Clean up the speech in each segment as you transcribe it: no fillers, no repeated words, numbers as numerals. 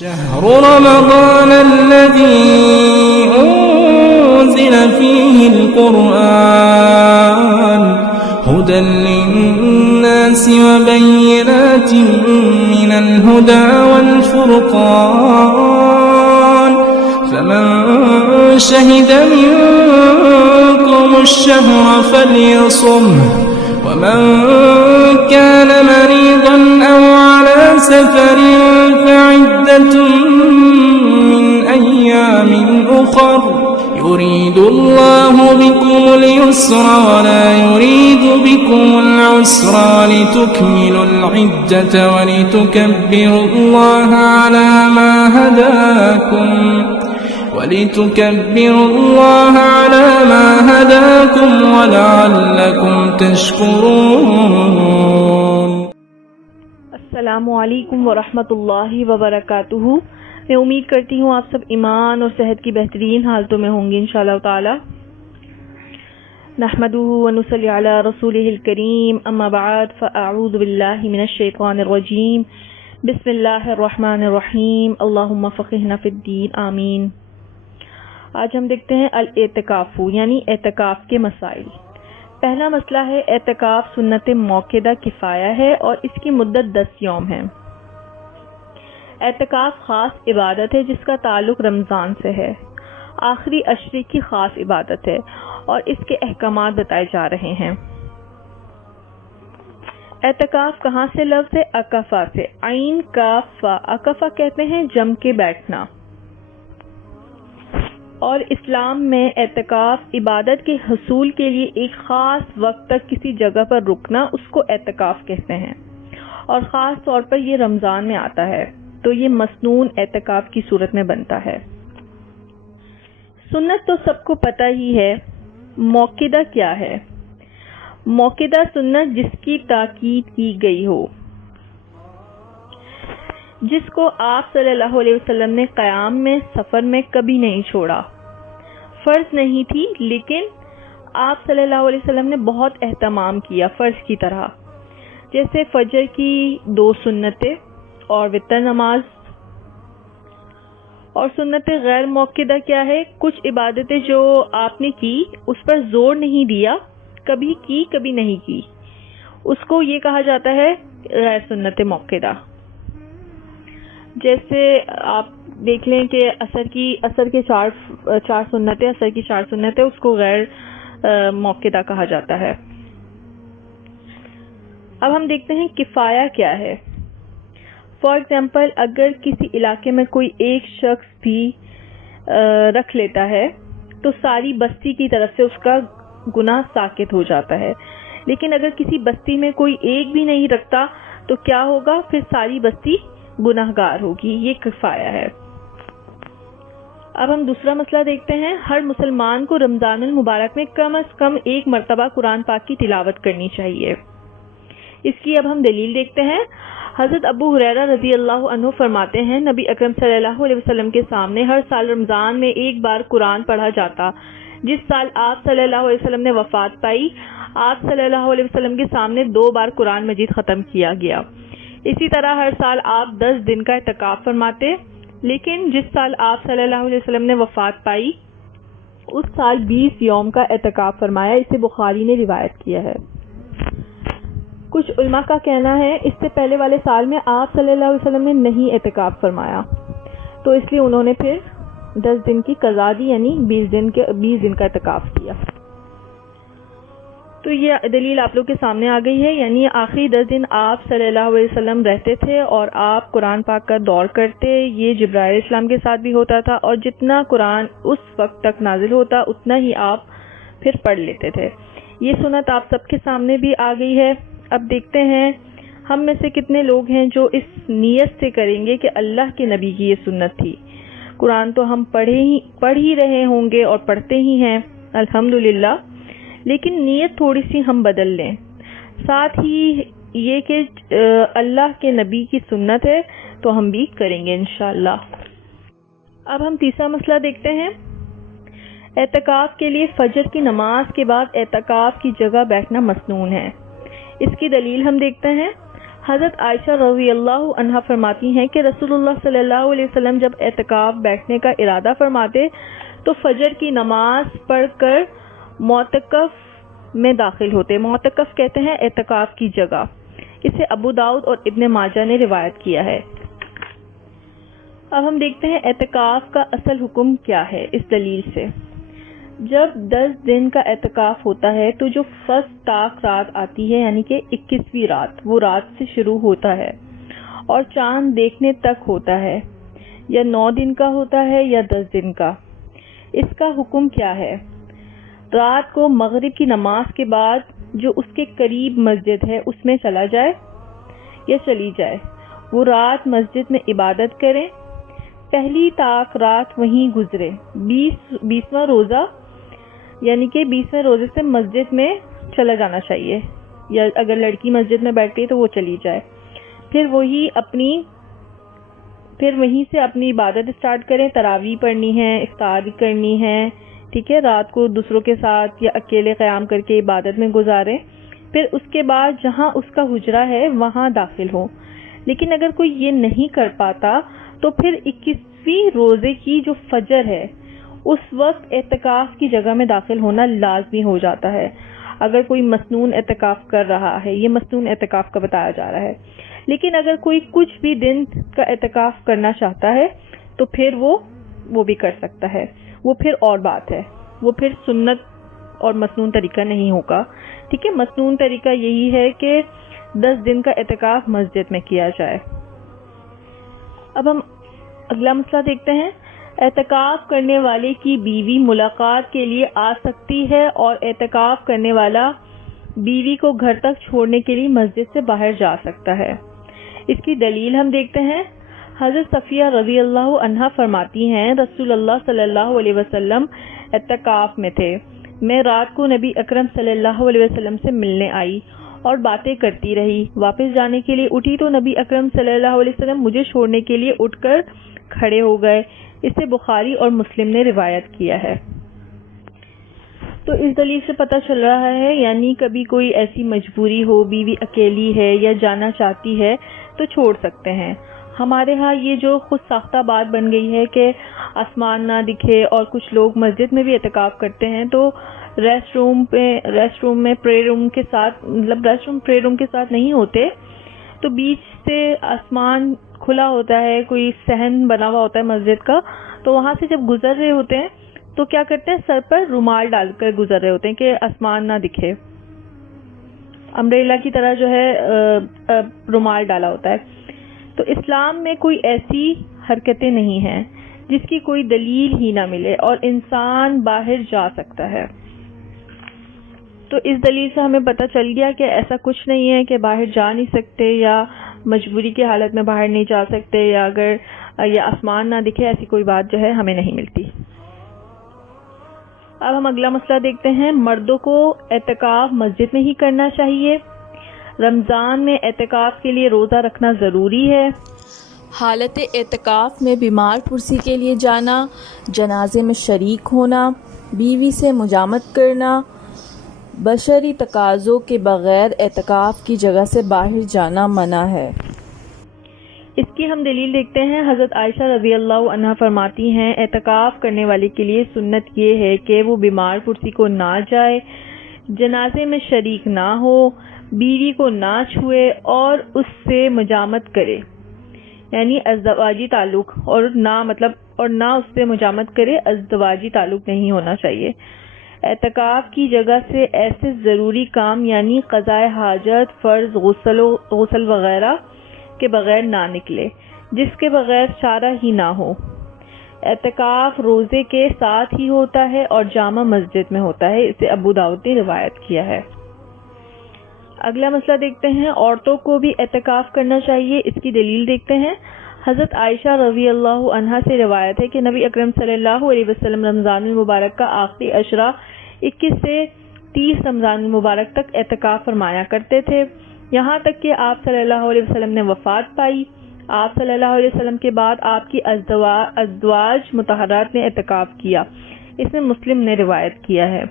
شهر رمضان الذي أنزل فيه القرآن هدى للناس وبينات من الهدى والفرقان فمن شهد منكم الشهر فليصمه ومن كان مريضا أو على سفر فعدة من أيام أخر يريد الله بكم اليسر ولا يريد بكم العسر ولتكملوا العدة ولتكبروا الله على ما هداكم ولعلكم تشكرون. السلام علیکم ورحمۃ اللہ وبرکاتہ. میں امید کرتی ہوں آپ سب ایمان اور صحت کی بہترین حالتوں میں ہوں گے انشاءاللہ تعالی. نحمده ونصلی علی رسولہ الکریم. اما بعد فاعوذ باللہ من الشیطان الرجیم. بسم اللہ الرحمن الرحیم. اللہم فقہنا فی الدین. آمین. آج ہم دیکھتے ہیں الاعتکاف یعنی اعتکاف کے مسائل. پہلا مسئلہ ہے اعتکاف سنت موقدہ کفایہ ہے اور اس کی مدت 10 یوم ہے. اعتکاف خاص عبادت ہے جس کا تعلق رمضان سے ہے. آخری عشرے کی خاص عبادت ہے اور اس کے احکامات بتائے جا رہے ہیں. اعتکاف کہاں سے لفظ ہے؟ عکفہ سے. عین کاف فا. عکفہ کہتے ہیں جم کے بیٹھنا. اور اسلام میں اعتکاف عبادت کے حصول کے لیے ایک خاص وقت تک کسی جگہ پر رکنا اس کو اعتکاف کہتے ہیں اور خاص طور پر یہ رمضان میں آتا ہے تو یہ مسنون اعتکاف کی صورت میں بنتا ہے. سنت تو سب کو پتہ ہی ہے. موقدہ کیا ہے؟ موقدہ سنت جس کی تاکید کی گئی ہو، جس کو آپ صلی اللہ علیہ وسلم نے قیام میں سفر میں کبھی نہیں چھوڑا. فرض نہیں تھی لیکن آپ صلی اللہ علیہ وسلم نے بہت اہتمام کیا فرض کی طرح، جیسے فجر کی 2 سنتیں اور وتر نماز. اور سنت غیر موقدہ کیا ہے؟ کچھ عبادتیں جو آپ نے کی اس پر زور نہیں دیا، کبھی کی کبھی نہیں کی، اس کو یہ کہا جاتا ہے غیر سنت موقدہ. جیسے آپ دیکھ لیں کہ اثر کے 4 سنتیں، اثر کی 4 سنتیں، اس کو غیر موقدہ کہا جاتا ہے. اب ہم دیکھتے ہیں کفایہ کیا ہے. فار ایگزامپل اگر کسی علاقے میں کوئی ایک شخص بھی رکھ لیتا ہے تو ساری بستی کی طرف سے اس کا گناہ ساقط ہو جاتا ہے. لیکن اگر کسی بستی میں کوئی ایک بھی نہیں رکھتا تو کیا ہوگا؟ پھر ساری بستی گناہگار ہوگی. یہ کفایہ ہے. اب ہم دوسرا مسئلہ دیکھتے ہیں. ہر مسلمان کو رمضان المبارک میں کم از کم 1 مرتبہ قرآن پاک کی تلاوت کرنی چاہیے. اس کی اب ہم دلیل دیکھتے ہیں. حضرت ابو ہریرہ رضی اللہ عنہ فرماتے ہیں نبی اکرم صلی اللہ علیہ وسلم کے سامنے ہر سال رمضان میں 1 بار قرآن پڑھا جاتا. جس سال آپ صلی اللہ علیہ وسلم نے وفات پائی، آپ صلی اللہ علیہ وسلم کے سامنے 2 بار قرآن مجید ختم کیا گیا. اسی طرح ہر سال آپ 10 دن کا اعتکاف فرماتے، لیکن جس سال آپ صلی اللہ علیہ وسلم نے وفات پائی اس سال 20 یوم کا اعتکاف فرمایا. اسے بخاری نے روایت کیا ہے. کچھ علماء کا کہنا ہے اس سے پہلے والے سال میں آپ صلی اللہ علیہ وسلم نے نہیں اعتکاف فرمایا تو اس لیے انہوں نے پھر 10 دن کی قضا دی، یعنی 20 دن کا اعتکاف کیا. تو یہ دلیل آپ لوگ کے سامنے آ گئی ہے. یعنی آخری 10 دن آپ صلی اللہ علیہ وسلم رہتے تھے اور آپ قرآن پاک کا دور کرتے. یہ جبرائیل اسلام کے ساتھ بھی ہوتا تھا اور جتنا قرآن اس وقت تک نازل ہوتا اتنا ہی آپ پھر پڑھ لیتے تھے. یہ سنت آپ سب کے سامنے بھی آ گئی ہے. اب دیکھتے ہیں ہم میں سے کتنے لوگ ہیں جو اس نیت سے کریں گے کہ اللہ کے نبی کی یہ سنت تھی. قرآن تو ہم پڑھ ہی رہے ہوں گے اور پڑھتے ہی ہیں الحمدللہ، لیکن نیت تھوڑی سی ہم بدل لیں. ساتھ ہی یہ کہ اللہ کے نبی کی سنت ہے تو ہم بھی کریں گے انشاءاللہ. اب ہم تیسرا مسئلہ دیکھتے ہیں. اعتکاف کے لیے فجر کی نماز کے بعد اعتکاف کی جگہ بیٹھنا مسنون ہے. اس کی دلیل ہم دیکھتے ہیں. حضرت عائشہ رضی اللہ عنہا فرماتی ہیں کہ رسول اللہ صلی اللہ علیہ وسلم جب اعتکاف بیٹھنے کا ارادہ فرماتے تو فجر کی نماز پڑھ کر معتکف میں داخل ہوتے. معتکف کہتے ہیں اعتکاف کی جگہ. اسے ابو داؤد اور ابن ماجہ نے روایت کیا ہے. اب ہم دیکھتے ہیں اعتکاف کا اصل حکم کیا ہے اس دلیل سے. جب 10 دن کا اعتکاف ہوتا ہے تو جو فرسٹ طاق رات آتی ہے یعنی کہ 21ویں رات، وہ رات سے شروع ہوتا ہے اور چاند دیکھنے تک ہوتا ہے. یا 9 دن کا ہوتا ہے یا 10 دن کا. اس کا حکم کیا ہے؟ رات کو مغرب کی نماز کے بعد جو اس کے قریب مسجد ہے اس میں چلا جائے یا چلی جائے، وہ رات مسجد میں عبادت کریں. پہلی طاق رات وہیں گزرے. 20واں روزہ یعنی کہ 20ویں روزے سے مسجد میں چلا جانا چاہیے، یا اگر لڑکی مسجد میں بیٹھتی ہے تو وہ چلی جائے. پھر وہیں سے اپنی عبادت اسٹارٹ کریں. تراویح پڑھنی ہے، افطار کرنی ہے، ٹھیک ہے. رات کو دوسروں کے ساتھ یا اکیلے قیام کر کے عبادت میں گزاریں. پھر اس کے بعد جہاں اس کا حجرہ ہے وہاں داخل ہو. لیکن اگر کوئی یہ نہیں کر پاتا تو پھر 21ویں روزے کی جو فجر ہے اس وقت اعتکاف کی جگہ میں داخل ہونا لازمی ہو جاتا ہے. اگر کوئی مسنون اعتکاف کر رہا ہے، یہ مسنون اعتکاف کا بتایا جا رہا ہے، لیکن اگر کوئی کچھ بھی دن کا اعتکاف کرنا چاہتا ہے تو پھر وہ بھی کر سکتا ہے. وہ پھر اور بات ہے، وہ پھر سنت اور مسنون طریقہ نہیں ہوگا. ٹھیک ہے، مسنون طریقہ یہی ہے کہ 10 دن کا اعتکاف مسجد میں کیا جائے. اب ہم اگلا مسئلہ دیکھتے ہیں. اعتکاف کرنے والے کی بیوی ملاقات کے لیے آ سکتی ہے اور اعتکاف کرنے والا بیوی کو گھر تک چھوڑنے کے لیے مسجد سے باہر جا سکتا ہے. اس کی دلیل ہم دیکھتے ہیں. حضرت صفیہ رضی اللہ عنہا فرماتی ہیں رسول اللہ صلی اللہ علیہ وسلم اعتکاف میں تھے. میں رات کو نبی اکرم صلی اللہ علیہ وسلم سے ملنے آئی اور باتیں کرتی رہی. واپس جانے کے لیے اٹھی تو نبی اکرم صلی اللہ علیہ وسلم مجھے چھوڑنے کے لیے اٹھ کر کھڑے ہو گئے. اسے بخاری اور مسلم نے روایت کیا ہے. تو اس دلیل سے پتہ چل رہا ہے یعنی کبھی کوئی ایسی مجبوری ہو، بیوی اکیلی ہے یا جانا چاہتی ہے تو چھوڑ سکتے ہیں. ہمارے ہاں یہ جو خود ساختہ بات بن گئی ہے کہ آسمان نہ دکھے، اور کچھ لوگ مسجد میں بھی اعتکاف کرتے ہیں تو ریسٹ روم میں پرے روم کے ساتھ، مطلب ریسٹ روم پرے روم کے ساتھ نہیں ہوتے، تو بیچ سے آسمان کھلا ہوتا ہے، کوئی صحن بنا ہوا ہوتا ہے مسجد کا، تو وہاں سے جب گزر رہے ہوتے ہیں تو کیا کرتے ہیں، سر پر رومال ڈال کر گزر رہے ہوتے ہیں کہ آسمان نہ دکھے. امبریلا کی طرح جو ہے رومال ڈالا ہوتا ہے. تو اسلام میں کوئی ایسی حرکتیں نہیں ہیں جس کی کوئی دلیل ہی نہ ملے اور انسان باہر جا سکتا ہے. تو اس دلیل سے ہمیں پتہ چل گیا کہ ایسا کچھ نہیں ہے کہ باہر جا نہیں سکتے یا مجبوری کی حالت میں باہر نہیں جا سکتے، یا اگر یا آسمان نہ دکھے، ایسی کوئی بات جو ہے ہمیں نہیں ملتی. اب ہم اگلا مسئلہ دیکھتے ہیں. مردوں کو اعتکاف مسجد میں ہی کرنا چاہیے. رمضان میں اعتکاف کے لیے روزہ رکھنا ضروری ہے. حالت اعتکاف میں بیمار پرسی کے لیے جانا، جنازے میں شریک ہونا، بیوی سے مجامت کرنا، بشری تقاضوں کے بغیر اعتکاف کی جگہ سے باہر جانا منع ہے. اس کی ہم دلیل دیکھتے ہیں. حضرت عائشہ رضی اللہ عنہا فرماتی ہیں اعتکاف کرنے والے کے لیے سنت یہ ہے کہ وہ بیمار پرسی کو نہ جائے، جنازے میں شریک نہ ہو، بیوی کو نہ چھوئے اور اس سے مجامت کرے، یعنی ازدواجی تعلق، اور نہ اس سے مجامت کرے، ازدواجی تعلق نہیں ہونا چاہیے. اعتکاف کی جگہ سے ایسے ضروری کام یعنی قضاء حاجت، فرض، غسل وغیرہ کے بغیر نہ نکلے جس کے بغیر چارہ ہی نہ ہو. اعتکاف روزے کے ساتھ ہی ہوتا ہے اور جامع مسجد میں ہوتا ہے. اسے ابو داؤد نے روایت کیا ہے. اگلا مسئلہ دیکھتے ہیں. عورتوں کو بھی اعتکاف کرنا چاہیے. اس کی دلیل دیکھتے ہیں. حضرت عائشہ رضی اللہ عنہا سے روایت ہے کہ نبی اکرم صلی اللہ علیہ وسلم رمضان المبارک کا آخری عشرہ 21 سے 30 رمضان المبارک تک اعتکاف فرمایا کرتے تھے، یہاں تک کہ آپ صلی اللہ علیہ وسلم نے وفات پائی. آپ صلی اللہ علیہ وسلم کے بعد آپ کی ازواج مطہرات نے اعتکاف کیا. اس میں مسلم نے روایت کیا ہے.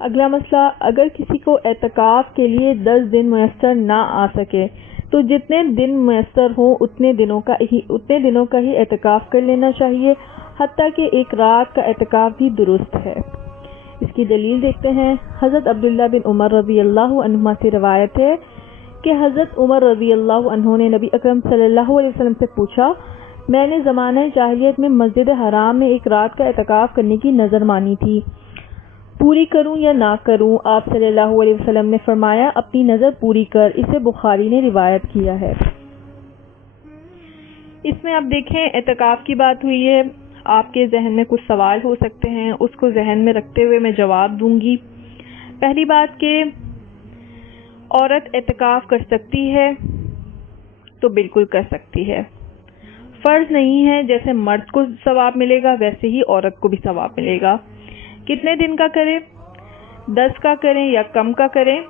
اگلا مسئلہ، اگر کسی کو اعتکاف کے لیے 10 دن میسر نہ آ سکے تو جتنے دن میسر ہوں اتنے دنوں کا ہی اعتکاف کر لینا چاہیے، حتیٰ کہ ایک رات کا اعتکاف بھی درست ہے۔ اس کی دلیل دیکھتے ہیں۔ حضرت عبداللہ بن عمر رضی اللہ عنہما سے روایت ہے کہ حضرت عمر رضی اللہ عنہ نے نبی اکرم صلی اللہ علیہ وسلم سے پوچھا، میں نے زمانہ جاہلیت میں مسجد حرام میں ایک رات کا اعتکاف کرنے کی نظر مانی تھی، پوری کروں یا نہ کروں؟ آپ صلی اللہ علیہ وسلم نے فرمایا، اپنی نظر پوری کر۔ اسے بخاری نے روایت کیا ہے۔ اس میں آپ دیکھیں اعتکاف کی بات ہوئی ہے۔ آپ کے ذہن میں کچھ سوال ہو سکتے ہیں، اس کو ذہن میں رکھتے ہوئے میں جواب دوں گی۔ پہلی بات کہ عورت اعتکاف کر سکتی ہے تو بالکل کر سکتی ہے، فرض نہیں ہے۔ جیسے مرد کو ثواب ملے گا ویسے ہی عورت کو بھی ثواب ملے گا۔ کتنے دن کا کریں؟ 10 کا کریں یا کم کا کریں؟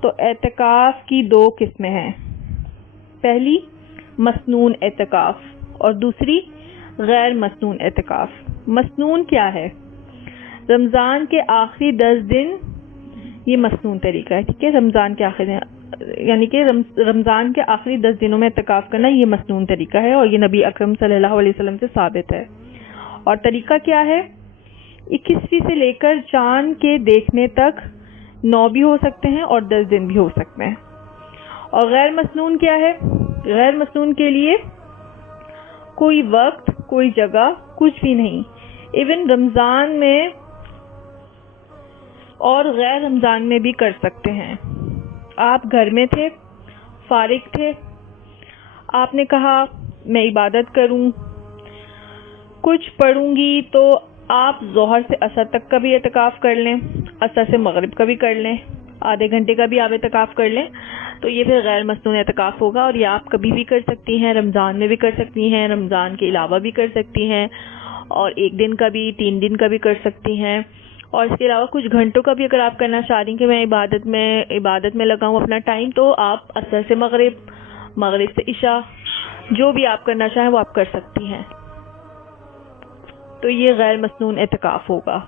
تو اعتکاف کی 2 قسمیں ہیں، پہلی مسنون اعتکاف اور دوسری غیر مسنون اعتکاف۔ مسنون کیا ہے؟ رمضان کے آخری 10 دن یہ مسنون طریقہ ہے، ٹھیک ہے؟ رمضان کے آخری یعنی کہ رمضان کے آخری 10 دنوں میں اعتکاف کرنا یہ مسنون طریقہ ہے، اور یہ نبی اکرم صلی اللہ علیہ وسلم سے ثابت ہے۔ اور طریقہ کیا ہے؟ 21ویں سے لے کر چاند کے دیکھنے تک 9 بھی ہو سکتے ہیں اور 10 دن بھی ہو سکتے ہیں۔ اور غیر مسنون کیا ہے؟ غیر مسنون کے لیے کوئی وقت، کوئی جگہ، کچھ بھی نہیں، ایون رمضان میں اور غیر رمضان میں بھی کر سکتے ہیں۔ آپ گھر میں تھے، فارغ تھے، آپ نے کہا میں عبادت کروں، کچھ پڑھوں گی، تو آپ ظہر سے عصر تک کا بھی اعتکاف کر لیں، عصر سے مغرب کا بھی کر لیں، آدھے گھنٹے کا بھی آپ اعتکاف کر لیں، تو یہ پھر غیر مسنون اعتکاف ہوگا۔ اور یہ آپ کبھی بھی کر سکتی ہیں، رمضان میں بھی کر سکتی ہیں، رمضان کے علاوہ بھی کر سکتی ہیں، اور 1 دن کا بھی، 3 دن کا بھی کر سکتی ہیں۔ اور اس کے علاوہ کچھ گھنٹوں کا بھی اگر آپ کرنا چاہ رہی ہیں کہ میں عبادت میں لگاؤں اپنا ٹائم، تو آپ عصر سے مغرب، مغرب سے عشاء، جو بھی آپ کرنا چاہیں وہ آپ کر سکتی ہیں۔ تو یہ غیر مسنون اعتکاف ہوگا۔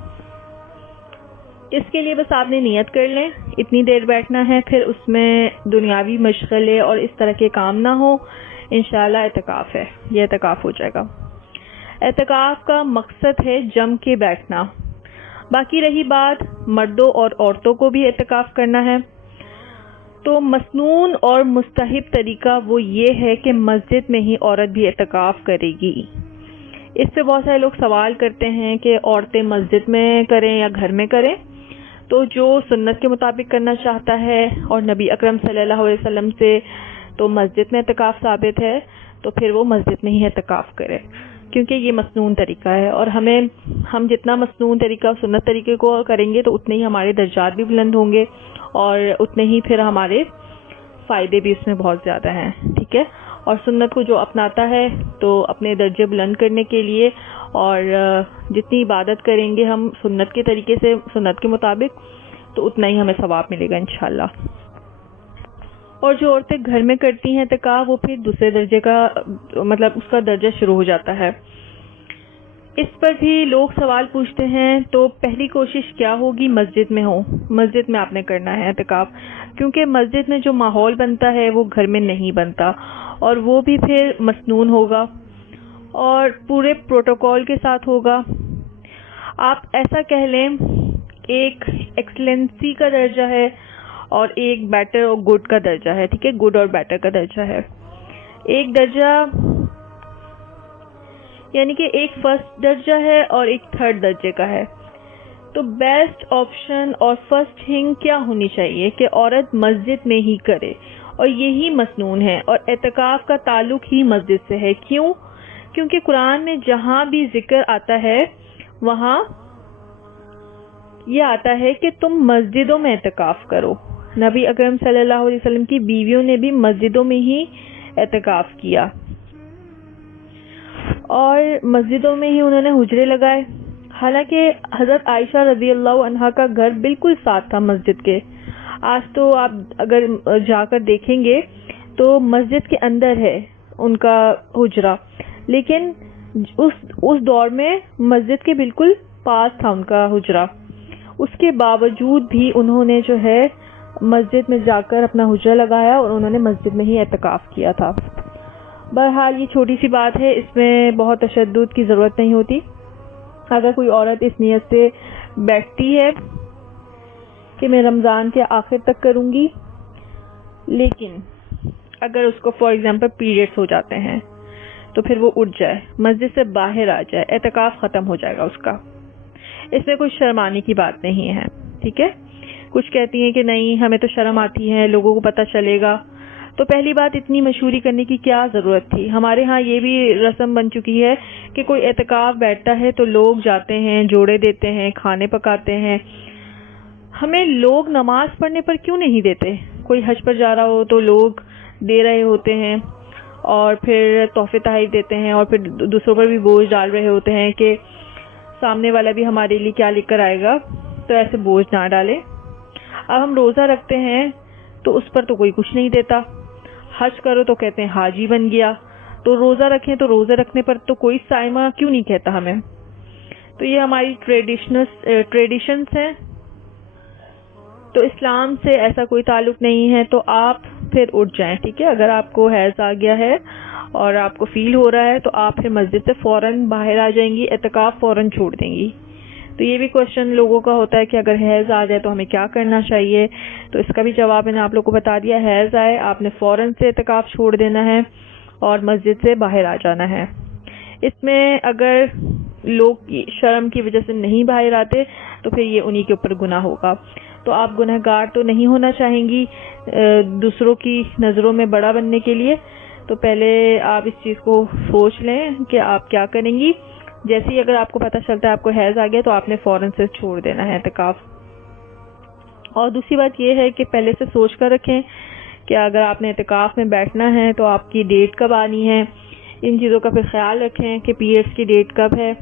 اس کے لیے بس آپ نے نیت کر لیں، اتنی دیر بیٹھنا ہے، پھر اس میں دنیاوی مشغلے اور اس طرح کے کام نہ ہو، انشاءاللہ اعتکاف ہے، یہ اعتکاف ہو جائے گا۔ اعتکاف کا مقصد ہے جم کے بیٹھنا۔ باقی رہی بات مردوں اور عورتوں کو بھی اعتکاف کرنا ہے، تو مسنون اور مستحب طریقہ وہ یہ ہے کہ مسجد میں ہی عورت بھی اعتکاف کرے گی۔ اس سے بہت سارے لوگ سوال کرتے ہیں کہ عورتیں مسجد میں کریں یا گھر میں کریں، تو جو سنت کے مطابق کرنا چاہتا ہے اور نبی اکرم صلی اللہ علیہ وسلم سے تو مسجد میں اعتکاف ثابت ہے، تو پھر وہ مسجد میں ہی اعتکاف کرے، کیونکہ یہ مسنون طریقہ ہے، اور ہم جتنا مسنون طریقہ سنت طریقے کو کریں گے تو اتنے ہی ہمارے درجات بھی بلند ہوں گے، اور اتنے ہی پھر ہمارے فائدے بھی اس میں بہت زیادہ ہیں، ٹھیک ہے؟ اور سنت کو جو اپناتا ہے تو اپنے درجے بلند کرنے کے لیے، اور جتنی عبادت کریں گے ہم سنت کے طریقے سے، سنت کے مطابق، تو اتنا ہی ہمیں ثواب ملے گا انشاءاللہ۔ اور جو عورتیں گھر میں کرتی ہیں اعتکاف، وہ پھر دوسرے درجے کا مطلب اس کا درجہ شروع ہو جاتا ہے۔ اس پر بھی لوگ سوال پوچھتے ہیں، تو پہلی کوشش کیا ہوگی؟ مسجد میں ہو، مسجد میں آپ نے کرنا ہے اعتکاف، کیونکہ مسجد میں جو ماحول بنتا ہے وہ گھر میں نہیں بنتا، اور وہ بھی پھر مسنون ہوگا اور پورے پروٹوکول کے ساتھ ہوگا۔ آپ ایسا کہہ لیں ایک ایکسلنسی کا درجہ ہے اور ایک بیٹر اور گڈ کا درجہ ہے، ٹھیک ہے؟ گڈ اور بیٹر کا درجہ ہے۔ ایک درجہ یعنی کہ ایک فرسٹ درجہ ہے اور ایک تھرڈ درجے کا ہے۔ تو بیسٹ آپشن اور فرسٹ تھنگ کیا ہونی چاہیے کہ عورت مسجد میں ہی کرے، اور یہی مسنون ہے، اور اعتکاف کا تعلق ہی مسجد سے ہے۔ کیوں؟ کیونکہ قرآن میں جہاں بھی ذکر آتا ہے وہاں یہ آتا ہے کہ تم مسجدوں میں اعتکاف کرو۔ نبی اکرم صلی اللہ علیہ وسلم کی بیویوں نے بھی مسجدوں میں ہی اعتکاف کیا، اور مسجدوں میں ہی انہوں نے حجرے لگائے۔ حالانکہ حضرت عائشہ رضی اللہ عنہا کا گھر بالکل ساتھ تھا مسجد کے۔ آج تو آپ اگر جا کر دیکھیں گے تو مسجد کے اندر ہے ان کا حجرہ، لیکن اس دور میں مسجد کے بالکل پاس تھا ان کا حجرہ۔ اس کے باوجود بھی انہوں نے جو ہے مسجد میں جا کر اپنا حجرہ لگایا اور انہوں نے مسجد میں ہی اعتکاف کیا تھا۔ بہرحال یہ چھوٹی سی بات ہے، اس میں بہت تشدد کی ضرورت نہیں ہوتی۔ اگر کوئی عورت اس نیت سے بیٹھتی ہے کہ میں رمضان کے آخر تک کروں گی، لیکن اگر اس کو فار ایگزامپل پیریڈز ہو جاتے ہیں تو پھر وہ اٹھ جائے، مسجد سے باہر آ جائے، اعتکاف ختم ہو جائے گا اس کا۔ اس میں کوئی شرمانے کی بات نہیں ہے، ٹھیک ہے۔ کچھ کہتی ہیں کہ نہیں ہمیں تو شرم آتی ہے، لوگوں کو پتہ چلے گا، تو پہلی بات اتنی مشہوری کرنے کی کیا ضرورت تھی؟ ہمارے ہاں یہ بھی رسم بن چکی ہے کہ کوئی اعتکاف بیٹھتا ہے تو لوگ جاتے ہیں، جوڑے دیتے ہیں، کھانے پکاتے ہیں۔ ہمیں لوگ نماز پڑھنے پر کیوں نہیں دیتے؟ کوئی حج پر جا رہا ہو تو لوگ دے رہے ہوتے ہیں اور پھر تحفے تحائف دیتے ہیں اور پھر دوسروں پر بھی بوجھ ڈال رہے ہوتے ہیں کہ سامنے والا بھی ہمارے لیے کیا لے کر آئے گا، تو ایسے بوجھ نہ ڈالے۔ اب ہم روزہ رکھتے ہیں تو اس پر تو کوئی کچھ نہیں دیتا، حج کرو تو کہتے ہیں حاجی بن گیا، تو روزہ رکھیں تو روزے رکھنے پر تو کوئی صائمہ کیوں نہیں کہتا ہمیں؟ تو یہ ہماری ٹریڈیشنز ہیں، تو اسلام سے ایسا کوئی تعلق نہیں ہے۔ تو آپ پھر اٹھ جائیں، ٹھیک ہے۔ اگر آپ کو حیض آ گیا ہے اور آپ کو فیل ہو رہا ہے تو آپ پھر مسجد سے فوراً باہر آ جائیں گی، اعتکاف فوراً چھوڑ دیں گی۔ تو یہ بھی کوشچن لوگوں کا ہوتا ہے کہ اگر حیض آ جائے تو ہمیں کیا کرنا چاہیے، تو اس کا بھی جواب میں نے آپ لوگوں کو بتا دیا۔ حیض آئے آپ نے فوراً سے اعتکاف چھوڑ دینا ہے اور مسجد سے باہر آ جانا ہے۔ اس میں اگر لوگ شرم کی وجہ سے نہیں باہر آتے تو پھر یہ انہی کے اوپر گناہ ہوگا۔ تو آپ گنہگار تو نہیں ہونا چاہیں گی دوسروں کی نظروں میں بڑا بننے کے لیے، تو پہلے آپ اس چیز کو سوچ لیں کہ آپ کیا کریں گی۔ جیسے ہی اگر آپ کو پتہ چلتا ہے آپ کو حیض آ گیا تو آپ نے فوراً سے چھوڑ دینا ہے اعتکاف۔ اور دوسری بات یہ ہے کہ پہلے سے سوچ کر رکھیں کہ اگر آپ نے اعتکاف میں بیٹھنا ہے تو آپ کی ڈیٹ کب آنی ہے، ان چیزوں کا پھر خیال رکھیں کہ پیریڈز کی ڈیٹ کب ہے،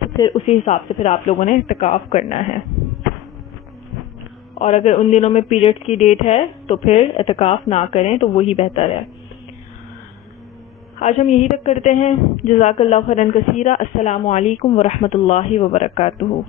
تو پھر اسی حساب سے پھر آپ لوگوں نے اعتکاف کرنا ہے۔ اور اگر ان دنوں میں پیریڈز کی ڈیٹ ہے تو پھر اعتکاف نہ کریں تو وہی بہتر ہے۔ آج ہم یہی تک کرتے ہیں۔ جزاک اللہ خیرا کثیرا۔ السلام علیکم ورحمۃ اللہ وبرکاتہ۔